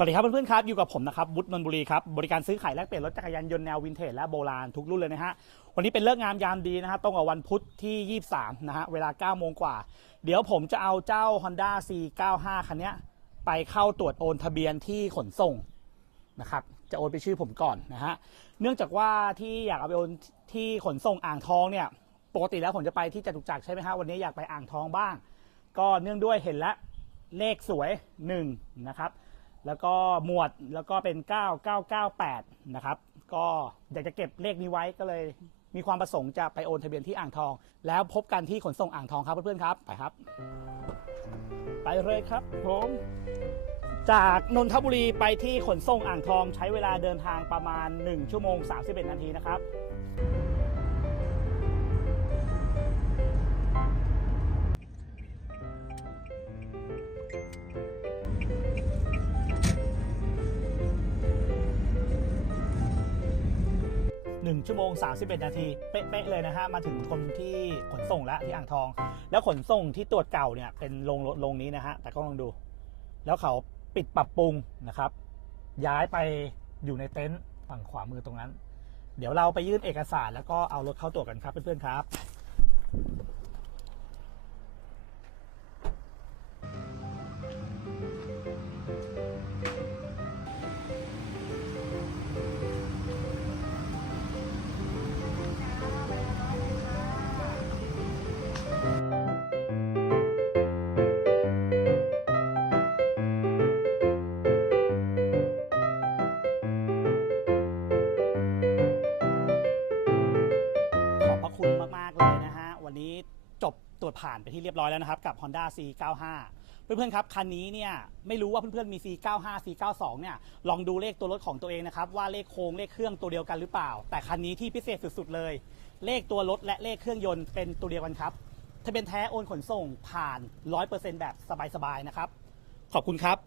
สวัสดีครับเพื่อนๆครับ อยู่กับผมนะครับวุฒินนบุรีครับ บริการซื้อขายแลกเปลี่ยนรถจักรยานยนต์แนววินเทจและโบราณทุกรุ่นเลยนะฮะ วันนี้เป็นเลิกงามยามดีนะฮะตรงกับวันพุธที่ 23 นะฮะ เวลา 9 โมงกว่า เดี๋ยวผมจะเอาเจ้า Honda C95 คันนี้ไปเข้าตรวจโอนทะเบียนที่ขนส่งนะครับ จะโอนไปชื่อผมก่อนนะฮะ เนื่องจากว่าที่อยากเอาไปโอนที่ขนส่งอ่างทองเนี่ย ปกติแล้วผมจะไปที่จตุจักรใช่ไหมฮะ วันนี้อยากไปอ่างทองบ้าง ก็เนื่องด้วยเห็นแล้วเลขสวย1นะครับ แล้วก็หมวดแล้วก็เป็น 9998 นะครับ ก็อยากจะเก็บเลขนี้ไว้ก็เลยมีความประสงค์จะไปโอนทะเบียนที่อ่างทอง แล้วพบกันที่ขนส่งอ่างทองครับเพื่อนๆครับ ไปครับ ไปเลยครับผมจากนนทบุรีไปที่ขนส่งอ่างทองใช้เวลาเดินทางประมาณ 1 ชั่วโมง 31 นาทีนะครับ 1 ชั่วโมง 31 นาที เป๊ะๆเลยนะฮะ มาถึงคนที่ขนส่งแล้วที่อ่างทอง แล้วขนส่งที่ตรวจเก่าเนี่ยเป็นโรงโรงนี้นะฮะ แต่ก็ลองดู แล้วเขาปิดปรับปรุงนะครับ ย้ายไปอยู่ในเต็นท์ฝั่งขวามือตรงนั้น เดี๋ยวเราไปยื่นเอกสารแล้วก็เอารถเข้าตรวจกันครับเพื่อนๆครับ ระคุณมาก ๆ เลยนะฮะ วันนี้จบตรวจผ่านไปที่เรียบร้อยแล้วนะครับ กับ Honda C95 เพื่อนๆครับ คันนี้เนี่ยไม่รู้ว่าเพื่อนๆมี C95 C92 เนี่ยลองดูเลขตัวรถของตัวเองนะครับ ว่าเลขโครงเลขเครื่องตัวเดียวกันหรือเปล่า แต่คันนี้ที่พิเศษสุดๆเลย เลขตัวรถและเลขเครื่องยนต์เป็นตัวเดียวกันครับถ้าเป็นแท้โอนขนส่งผ่าน 100%แบบสบายๆนะครับขอบคุณครับ